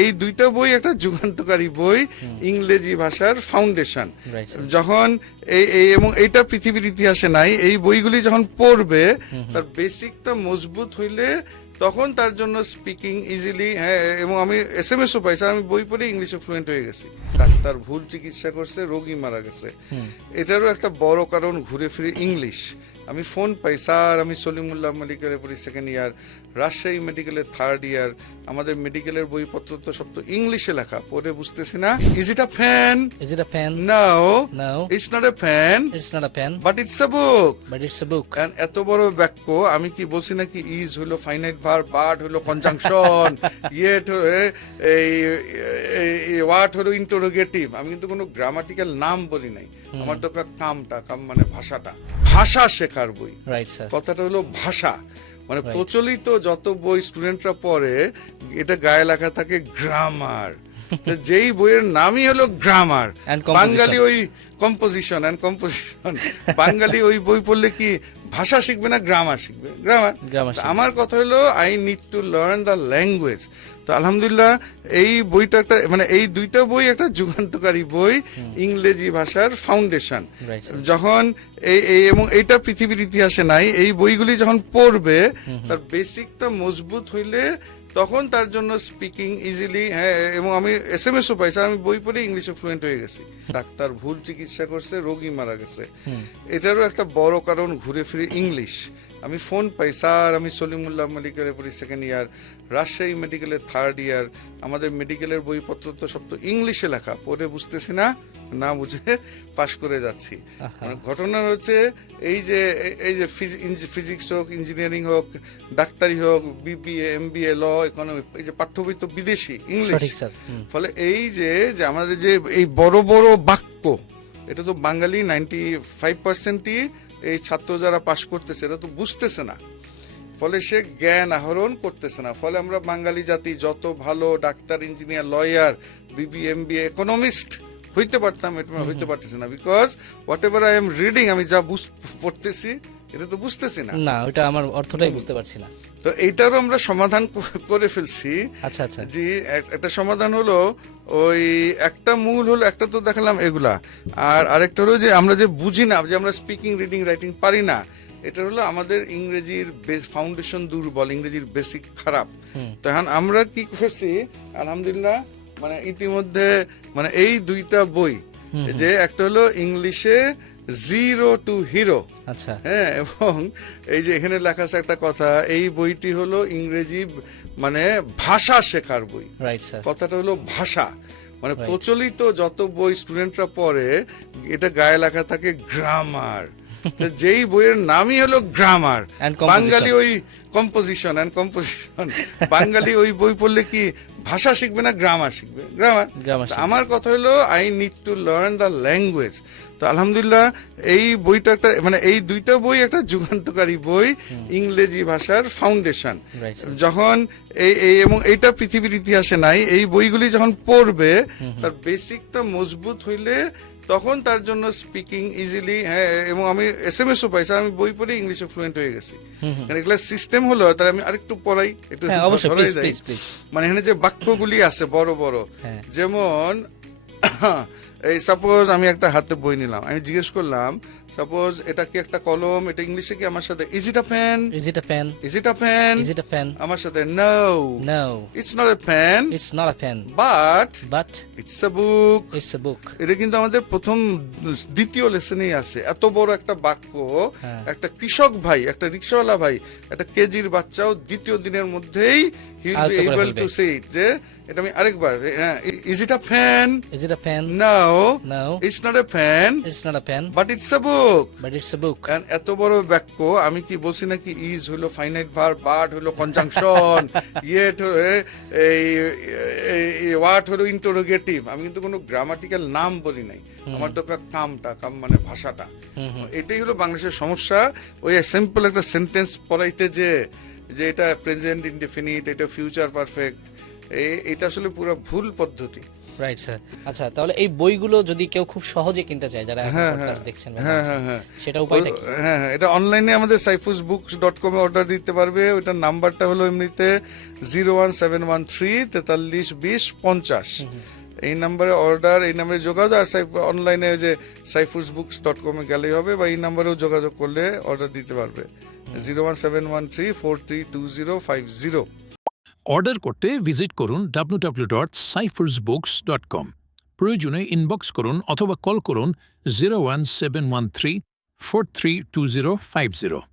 এই দুইটা বই একটা যুগান্তকারী বই, ইংরেজি ভাষার ফাউন্ডেশন। যখন এবং এইটা পৃথিবীর ইতিহাসে নাই, এই বইগুলি যখন পড়বে তার বেসিকটা মজবুত হইলে তখন তার জন্য স্পিকিং ইজিলি, হ্যাঁ, এবং আমি SMS ও পাই, স্যার আমি বই পড়ে ইংলিশে ফ্লুয়েন্ট হয়ে গেছি। ডাক্তার ভুল চিকিৎসা করছে, রোগী মারা গেছে, এটারও একটা বড় কারণ ঘুরে ফিরে ইংলিশ। আমি ফোন পাই, স্যার আমি সলিমুল্লাহ মেডিকেলে পড়ি সেকেন্ড ইয়ার, রাজশাহী মেডিকেলের থার্ড ইয়ার, আমাদের মেডিকেলের বইপত্র তো সব তো ইংলিশে লেখা, পড়ে বুঝতেছি না। Is it a fan? Is it a pen? No, No. it's not a fan, It's not a pen, but it's a book. but it's a book. And এত বড় বাক্য আমি কি বলছি নাকি? ইজ হলো ফাইনাইট ভার্ব, বাট হলো conjunction, yet এই ওয়াট হলো ইন্টারোগেটিভ। আমি কিন্তু কোনো গ্রামাটিক্যাল নাম বলি নাই, আমার তো কাম মানে ভাষাটা, ভাষা শেখার বই। Right, sir. কথাটা হলো ভাষা, মানে প্রচলিত যত বই স্টুডেন্টরা পড়ে এটা গায়ে লেখা থাকে গ্রামার, যেই বইয়ের নামই হলো গ্রামার। And composition. বাঙালি ওই কম্পোজিশন এন্ড কম্পোজিশন, বাঙালি ওই বই পড়লে কি ভাষা শিখবে না গ্রামার শিখবে? গ্রামার। আমার কথা হলো I need to learn the language. তো আলহামদুলিল্লাহ এই বইটা একটা, মানে এই দুইটা বই একটা যুগান্তকারী বই, ইংরেজি ভাষার ফাউন্ডেশন। যখন এবং এইটা পৃথিবীর ইতিহাসে নাই, এই বইগুলি যখন পড়বে তার বেসিকটা মজবুত হইলে তখন তার জন্য স্পিকিং ইজিলি, হ্যাঁ, এবং আমি SMS ও পাই, স্যার আমি বই পড়ে ইংলিশে ফ্লুয়েন্ট হয়ে গেছি। ডাক্তার ভুল চিকিৎসা করছে, রোগী মারা গেছে, এটারও একটা বড় কারণ ঘুরে ফিরে ইংলিশ। আমি ফোন পাই, স্যার আমি সলিমুল্লাহ মেডিকেলে পড়ি সেকেন্ড ইয়ার, রাজশাহী মেডিকেলের থার্ড ইয়ার, আমাদের মেডিকেলের বইপত্র তো সব তো ইংলিশে লেখা, পড়ে বুঝতেছি না, না বুঝে পাশ করে যাচ্ছি। ঘটনা হচ্ছে এই যে ফিজিক্স হোক, ইঞ্জিনিয়ারিং হোক, ডাক্তারি হোক, BBA MBA ল, ইকোনমি, এই যে পাঠ্য বই তো বিদেশি ইংলিশ। ফলে এই যে আমাদের যে এই বড় বড় বাক্য, এটা তো বাঙালি 95%ই এই ছাত্র যারা পাশ করতেছে এরা তো বুঝতেছে না, ফলে সে জ্ঞান আহরণ করতেছে না। ফলে আমরা বাঙালি জাতি যত ভালো doctor, engineer, lawyer, BBA MBA economist হইতে পারতাম, এটা হইতে পারতেছি না, because what ever I am reading, আমি যা পড়তেছি এটা তো বুঝতেছি না, না ওটা আমার অর্থটাই বুঝতে পারছি না। তো এইটারও আমরা সমাধান করে ফেলছি। আচ্ছা আচ্ছা, জি, একটা সমাধান হলো ওই একটা মূল হলো, একটা তো দেখালাম এগুলা, আর আরেকটা হলো যে আমরা যে বুঝি না, যে আমরা স্পিকিং, রিডিং, রাইটিং পারি না, এটা হলো আমাদের ইংরেজির ফাউন্ডেশন দুর্বল, ইংরেজির বেসিক খারাপ। তখন আমরা কি করছি আলহামদুলিল্লাহ, মানে ইতিমধ্যে মানে এই দুইটা বই, যে একটা হলো ইংলিশে জিরো টু হিরো, আচ্ছা, হ্যাঁ, এবং এই যে এখানে লেখা আছে একটা কথা, এই বইটি হলো ইংরেজি মানে ভাষা শেখার বই। Right sir. কথাটা হলো ভাষা, মানে প্রচলিত যত বই স্টুডেন্টরা পড়ে এটা গায়ে লেখা থাকে গ্রামার, যেই বইয়ের নামই হলো গ্রামার। বাঙালি ওই কম্পোজিশন এন্ড কম্পোজিশন, বাঙালি ওই বই পড়লে কি ভাষা শিখবে না গ্রামার শিখবে? গ্রামার। আমার কথা হলো I need to learn the language. তো আলহামদুলিল্লাহ এই বইটা একটা, মানে এই দুইটা বই একটা যুগান্তকারী বই, ইংরেজি ভাষার ফাউন্ডেশন। যখন এবং এইটা পৃথিবীর ইতিহাসে নাই, এই বইগুলি যখন পড়বে তার বেসিকটা মজবুত হইলে তখন তার জন্য স্পিকিং ইজিলি, হ্যাঁ, এবং আমি SMS ও পাই, স্যার আমি বই পড়ে ইংলিশে ফ্লুয়েন্ট হয়ে গেছি। এগুলা সিস্টেম হলো, তাহলে আমি আরেকটু পড়াই, একটু মানে এখানে যে বাক্যগুলি আছে বড় বড়, যেমন এই সাপোজ আমি একটা হাতে বই নিলাম, আমি জিজ্ঞেস করলাম সাপোজ এটা কি একটা কলম, এটা ইংলিশে কি আমার সাথে is it a pen? Is it a pen? Is it a pen? Is it a pen? আমার সাথে no, no, it's not a pen, it's not a pen, but it's a book, it's a book. এটা কিন্তু আমাদের প্রথম দ্বিতীয় লেসনেই আছে। এত বড় একটা বাক্য, একটা কৃষক ভাই, একটা রিকশাওয়ালা ভাই, একটা কেজির বাচ্চাও দ্বিতীয় দিনের মধ্যেই he will be able to say it, যে এটা আমি আরেকবার, is it a pen? Is it a pen? No, no, it's not a pen, it's not a pen, but it's a book, but it's a book. এত বড় বাক্য আমি কি বলছি নাকি? ইজ হলো ফাইনাইট ভার্ব, বাট হলো কনজাংশন, ইয়েট এই ওয়াট হলো ইন্টারোগেটিভ। আমি কিন্তু কোনো গ্রামাটিক্যাল নাম বলি নাই, আমার তো কাম মানে ভাষাটা। এটাই হলো বাংলাদেশের সমস্যা। ওই সিম্পল একটা সেন্টেন্স পড়াইতে যে এটা প্রেজেন্ট ইনডেফিনিট, এটা ফিউচার পারফেক্ট, এটা আসলে পুরো ভুল পদ্ধতি। Right sir. আচ্ছা, তাহলে এই বইগুলো যদি কেউ খুব সহজে কিনতে চায়, যারা এখন হ্যাঁ, পডকাস্ট দেখছেন বা হ্যাঁ, জানছেন, হ্যাঁ, সেটা উপায়টা কি? হ্যাঁ, এটা অনলাইনে আমাদের saifusbooks.com এ অর্ডার দিতে পারবে। ওইটার নাম্বারটা হলো এমনিতে 01713 43 20 50। এই নাম্বারে অর্ডার, এই নাম্বারে যোগাযোগ, আর অনলাইনে ওই যে saifusbooks.com এ গেলেই হবে, বা এই নাম্বারেও যোগাযোগ করলে অর্ডার দিতে পারবে। 01713 432050। অর্ডার করতে ভিজিট করুন www.cyphersbooks.com। প্রয়োজনে ইনবক্স করুন অথবা কল করুন 01713 432050।